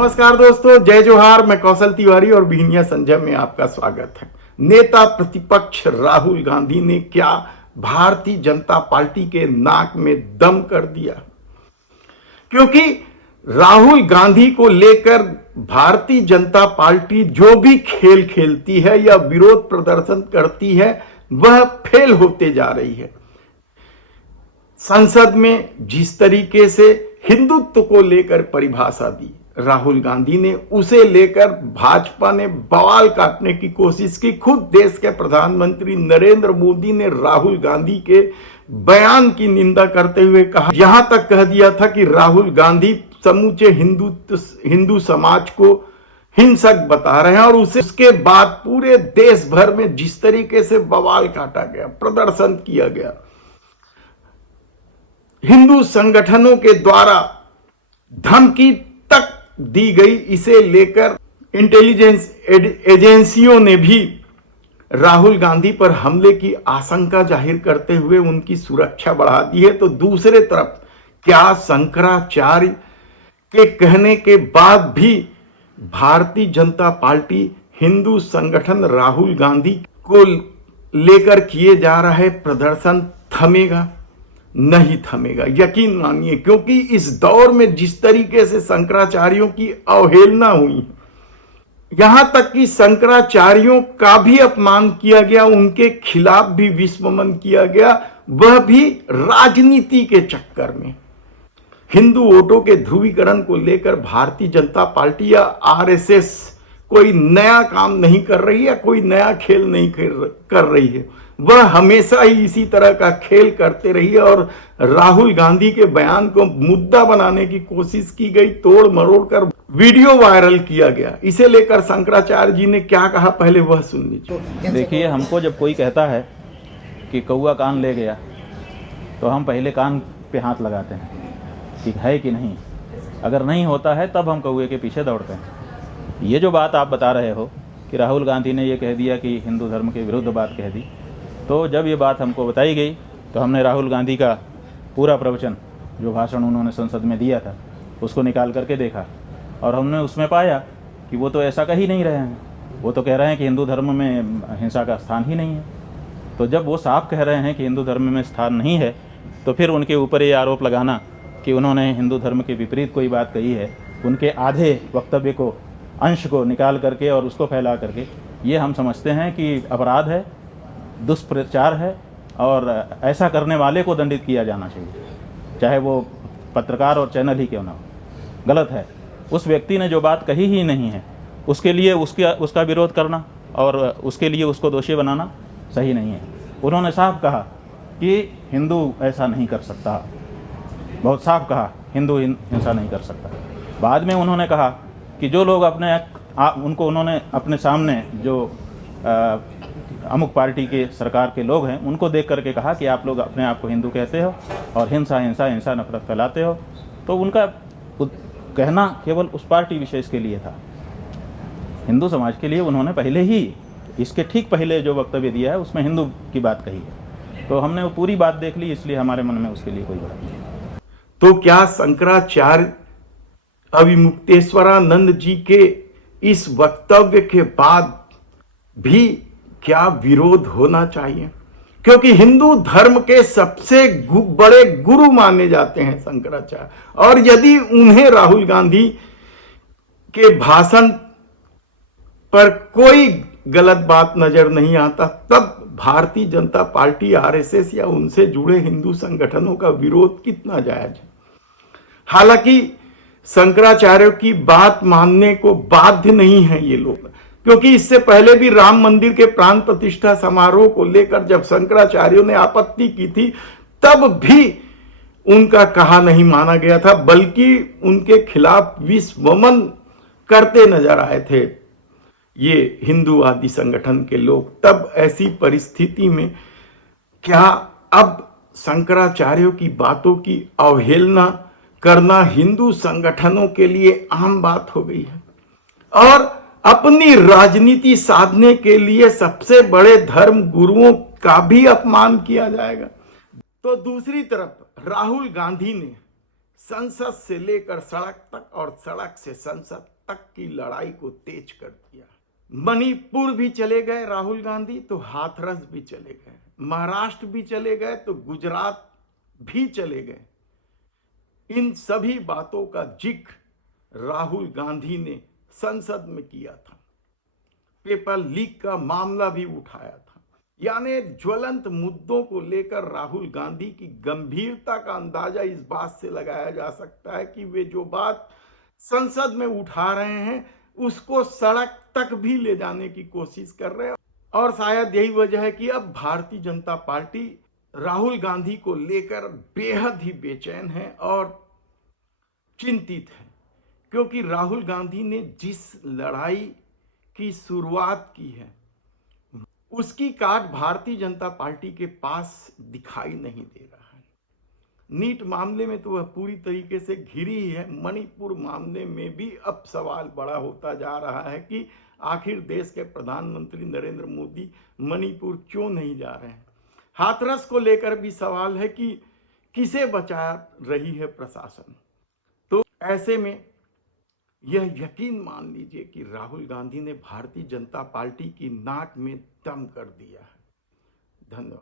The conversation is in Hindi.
नमस्कार दोस्तों, जय जोहार। मैं कौशल तिवारी और बिहनिया संजय में आपका स्वागत है। नेता प्रतिपक्ष राहुल गांधी ने क्या भारतीय जनता पार्टी के नाक में दम कर दिया, क्योंकि राहुल गांधी को लेकर भारतीय जनता पार्टी जो भी खेल खेलती है या विरोध प्रदर्शन करती है वह फेल होते जा रही है। संसद में जिस तरीके से हिंदुत्व को लेकर परिभाषा दी राहुल गांधी ने, उसे लेकर भाजपा ने बवाल काटने की कोशिश की। खुद देश के प्रधानमंत्री नरेंद्र मोदी ने राहुल गांधी के बयान की निंदा करते हुए कहा, यहां तक कह दिया था कि राहुल गांधी समूचे हिंदू समाज को हिंसक बता रहे हैं। और उसके बाद पूरे देश भर में जिस तरीके से बवाल काटा गया, प्रदर्शन किया गया, हिंदू संगठनों के द्वारा धमकी तक दी गई, इसे लेकर इंटेलिजेंस एजेंसियों ने भी राहुल गांधी पर हमले की आशंका जाहिर करते हुए उनकी सुरक्षा बढ़ा दी है। तो दूसरे तरफ क्या शंकराचार्य के कहने के बाद भी भारतीय जनता पार्टी हिंदू संगठन राहुल गांधी को लेकर किए जा रहे प्रदर्शन थमेगा? नहीं थमेगा, यकीन मानिए, क्योंकि इस दौर में जिस तरीके से शंकराचार्यों की अवहेलना हुई, यहां तक कि शंकराचार्यों का भी अपमान किया गया, उनके खिलाफ भी विस्मरण किया गया, वह भी राजनीति के चक्कर में। हिंदू वोटों के ध्रुवीकरण को लेकर भारतीय जनता पार्टी या आरएसएस कोई नया काम नहीं कर रही है, कोई नया खेल नहीं कर रही है। वह हमेशा ही इसी तरह का खेल करते रही है और राहुल गांधी के बयान को मुद्दा बनाने की कोशिश की गई, तोड़ मरोड़ कर वीडियो वायरल किया गया। इसे लेकर शंकराचार्य जी ने क्या कहा, पहले वह सुन लीजिए। देखिए, हमको जब कोई कहता है कि कौआ कान ले गया तो हम पहले कान पे हाथ लगाते हैं कि है कि नहीं। अगर नहीं होता है तब हम कौए के पीछे दौड़ते हैं। ये जो बात आप बता रहे हो कि राहुल गांधी ने ये कह दिया कि हिंदू धर्म के विरुद्ध बात कह दी, तो जब ये बात हमको बताई गई तो हमने राहुल गांधी का पूरा प्रवचन, जो भाषण उन्होंने संसद में दिया था, उसको निकाल करके देखा और हमने उसमें पाया कि वो तो ऐसा कह ही नहीं रहे हैं। वो तो कह रहे हैं कि हिंदू धर्म में हिंसा का स्थान ही नहीं है। तो जब वो साफ कह रहे हैं कि हिंदू धर्म में स्थान नहीं है, तो फिर उनके ऊपर ये आरोप लगाना कि उन्होंने हिंदू धर्म के विपरीत कोई बात कही है, उनके आधे वक्तव्य को, अंश को निकाल करके और उसको फैला करके, ये हम समझते हैं कि अपराध है, दुष्प्रचार है और ऐसा करने वाले को दंडित किया जाना चाहिए, चाहे वो पत्रकार और चैनल ही क्यों ना हो। गलत है। उस व्यक्ति ने जो बात कही ही नहीं है उसके लिए उसका विरोध करना और उसके लिए उसको दोषी बनाना सही नहीं है। उन्होंने साफ कहा कि हिंदू ऐसा नहीं कर सकता, बहुत साफ कहा, हिंदू हिंसा नहीं कर सकता। बाद में उन्होंने कहा कि जो लोग उनको उन्होंने अपने सामने जो अमुक पार्टी के सरकार के लोग हैं उनको देख करके कहा कि आप लोग अपने आप को हिंदू कहते हो और हिंसा नफरत फैलाते हो। तो उनका कहना केवल उस पार्टी विशेष के लिए था, हिंदू समाज के लिए उन्होंने पहले ही, इसके ठीक पहले जो वक्तव्य दिया है उसमें हिंदू की बात कही है। तो हमने वो पूरी बात देख ली, इसलिए हमारे मन में उसके लिए कोई बात नहीं। तो क्या शंकराचार्य अविमुक्तेश्वरानंद जी के इस वक्तव्य के बाद भी क्या विरोध होना चाहिए? क्योंकि हिंदू धर्म के सबसे बड़े गुरु माने जाते हैं शंकराचार्य, और यदि उन्हें राहुल गांधी के भाषण पर कोई गलत बात नजर नहीं आता, तब भारतीय जनता पार्टी, आरएसएस या उनसे जुड़े हिंदू संगठनों का विरोध कितना जायज है? हालांकि शंकराचार्य की बात मानने को बाध्य नहीं है ये लोग, क्योंकि इससे पहले भी राम मंदिर के प्राण प्रतिष्ठा समारोह को लेकर जब शंकराचार्यों ने आपत्ति की थी, तब भी उनका कहा नहीं माना गया था, बल्कि उनके खिलाफ विस्मरण करते नजर आए थे ये हिंदूवादी संगठन के लोग। तब ऐसी परिस्थिति में क्या अब शंकराचार्यों की बातों की अवहेलना करना हिंदू संगठनों के लिए आम बात हो गई है? और अपनी राजनीति साधने के लिए सबसे बड़े धर्म गुरुओं का भी अपमान किया जाएगा। तो दूसरी तरफ राहुल गांधी ने संसद से लेकर सड़क तक और सड़क से संसद तक की लड़ाई को तेज कर दिया। मणिपुर भी चले गए राहुल गांधी तो हाथरस भी चले गए, महाराष्ट्र भी चले गए तो गुजरात भी चले गए। इन सभी बातों का जिक्र राहुल गांधी ने संसद में किया था, पेपर लीक का मामला भी उठाया था। यानी ज्वलंत मुद्दों को लेकर राहुल गांधी की गंभीरता का अंदाजा इस बात से लगाया जा सकता है कि वे जो बात संसद में उठा रहे हैं उसको सड़क तक भी ले जाने की कोशिश कर रहे हैं। और शायद यही वजह है कि अब भारतीय जनता पार्टी राहुल गांधी को लेकर बेहद ही बेचैन है और चिंतित है, क्योंकि राहुल गांधी ने जिस लड़ाई की शुरुआत की है उसकी काट भारतीय जनता पार्टी के पास दिखाई नहीं दे रहा है। नीट मामले में तो वह पूरी तरीके से घिरी ही है। मणिपुर मामले में भी अब सवाल बड़ा होता जा रहा है कि आखिर देश के प्रधानमंत्री नरेंद्र मोदी मणिपुर क्यों नहीं जा रहे हैं। हाथरस को लेकर भी सवाल है कि किसे बचा रही है प्रशासन। तो ऐसे में यह यकीन मान लीजिए कि राहुल गांधी ने भारतीय जनता पार्टी की नाक में दम कर दिया है। धन्यवाद।